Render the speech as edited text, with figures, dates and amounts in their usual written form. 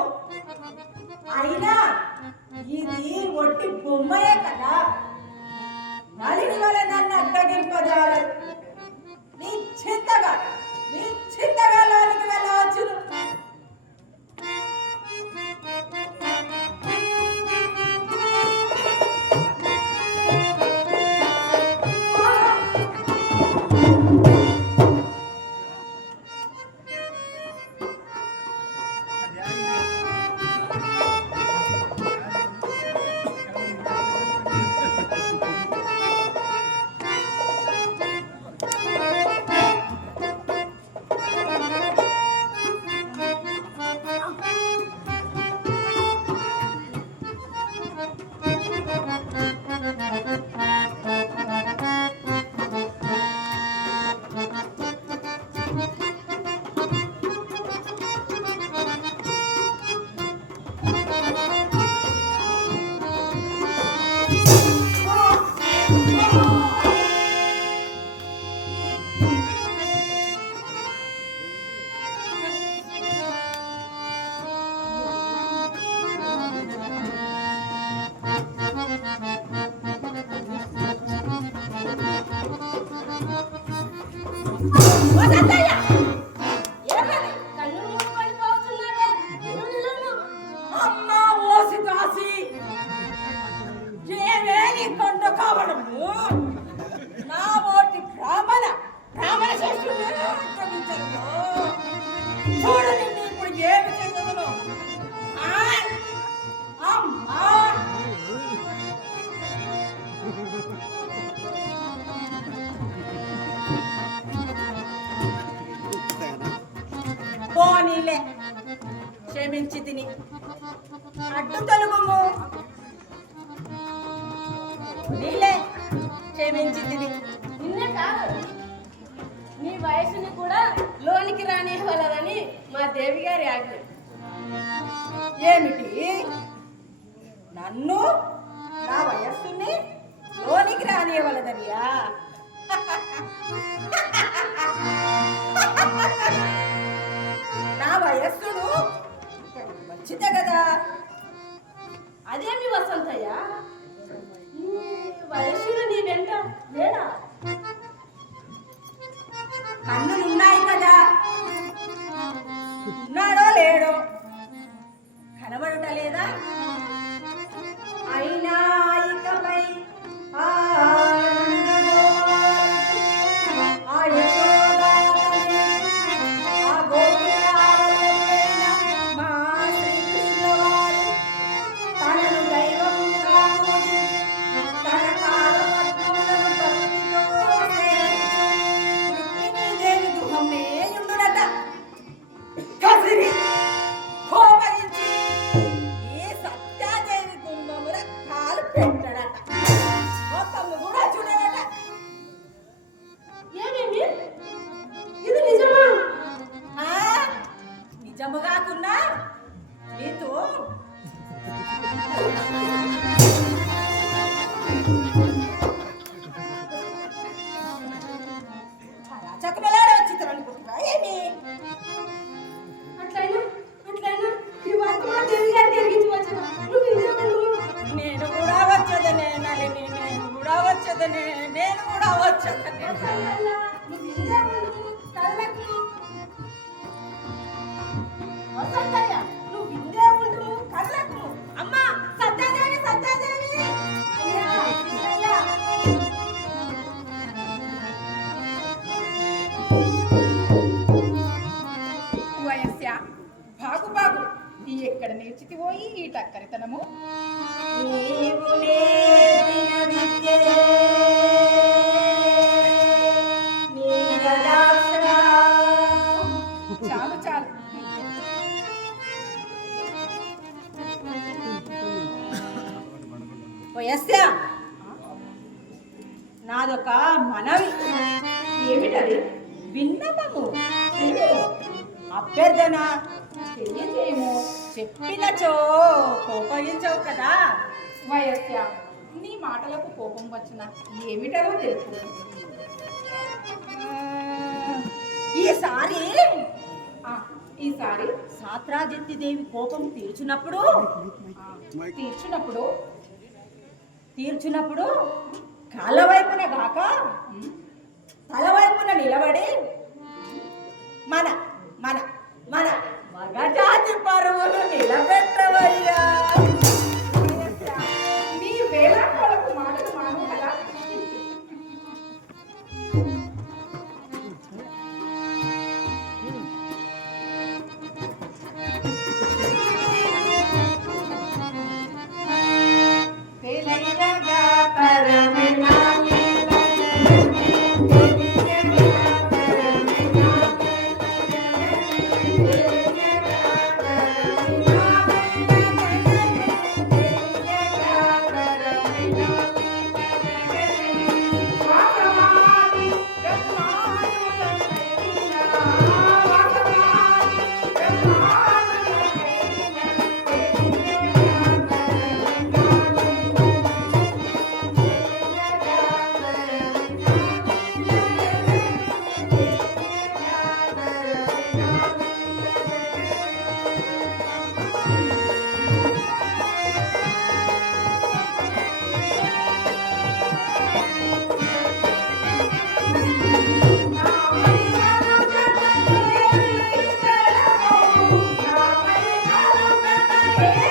చేయగలము. అయినా ఇది ఒట్టి బొమ్మయే కదా, నలిని వల్ల నన్ను అడ్డగింపజాలదు. నిశ్చింతగా లోనికి వెళ్ళవచ్చును. పోనీలే, క్షమించి తిని అడ్డు తొలుగుము. నీలే క్షమించి తిని. నిన్నే కాదు, నీ వయసుని కూడా లోనికి రానివ్వాలని మా దేవి గారి ఆజ్ఞ. ఏమిటి? నన్ను నా వయస్సుని లోనికి రానివ్వలేదనియా? నా వయస్సును మంచిదే కదా. అదేమి వసంతయ్య, వయస్సులో నీ వెంట లేడా? కన్నులున్నాయి కదా, ఉన్నాడో లేడో కనబడుట లేదా? అయినా ఇకపై నిజముగాకున్నా నీతో చక్కమలాడే వచ్చిందనుకుంటున్నా. ఏమి అట్లయినా ఈ వర్తమాన దేవి గారు తిరిగించవచ్చు. నేను కూడా వచ్చేదనే నలిని, నేను కూడా వచ్చేదనే. వసంతయ్య, నువ్వు ఇందే ఉండు, కదలకు. అమ్మా సత్యాదేవి, అయ్యా కృష్ణయ్య. వయస్య బాగు ఈ ఎక్కడ నేర్చితివోయి ఈ టక్కరితనము? నీవు నేర్పిన విద్యే చాలు వయస్య, నాదొక మనవి. ఏమిటది? విన్నపము, అభ్యర్థన. తెలియజేయము. చెప్పినచో కోపగించవు కదా. వయస్య, నీ మాటలకు కోపం వచ్చిన ఏమిటదో తెలుసు. ఈసారి ఈసారి సాత్రాజిత్తి దేవి కోపం తీర్చినప్పుడు తీర్చున్నప్పుడు కాళ్ళ వైపున గాక తల వైపున నిలబడి మన మన మన మగజాతి పరువులు నిలబెట్టవయ్యా. నీ వేళాకోళపు మాటలు మాను కదా. ఏ